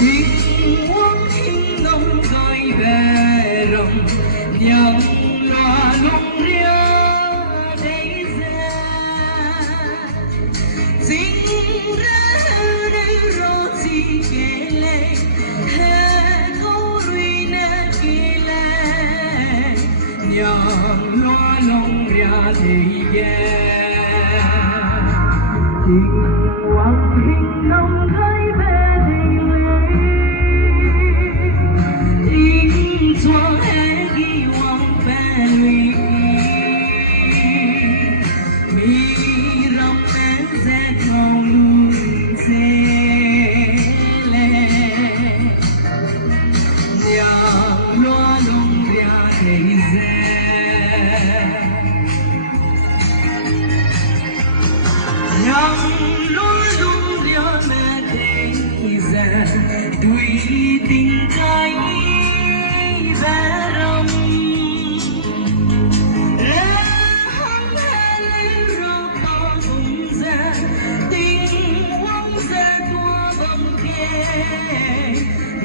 tình quốc hình nông gai về rồng nhang loa lung ria đây ra sinh ra đây rồi gì kể lệ hết câu ruy nè kể lệ nhang loa lung ria đây ra tình quốc hình nông gai về Chúa hé ghi vọng về lụy mi rong nén rét ngầu luôn dê lê nhàng loa lung ria đầy dê nhàng loa lung ria mẹ đầy dê đuôi tình cay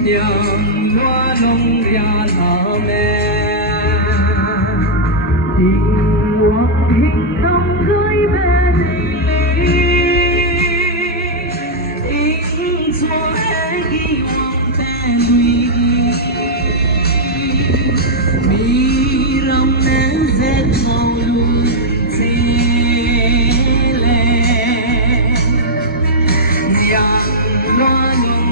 nhang loa lung ria la mẹ tình quốc hình nông gai về tình Chúa hé ghi vọng về lụy mi rong nén rét ngầu luôn dê lê nhang loa lung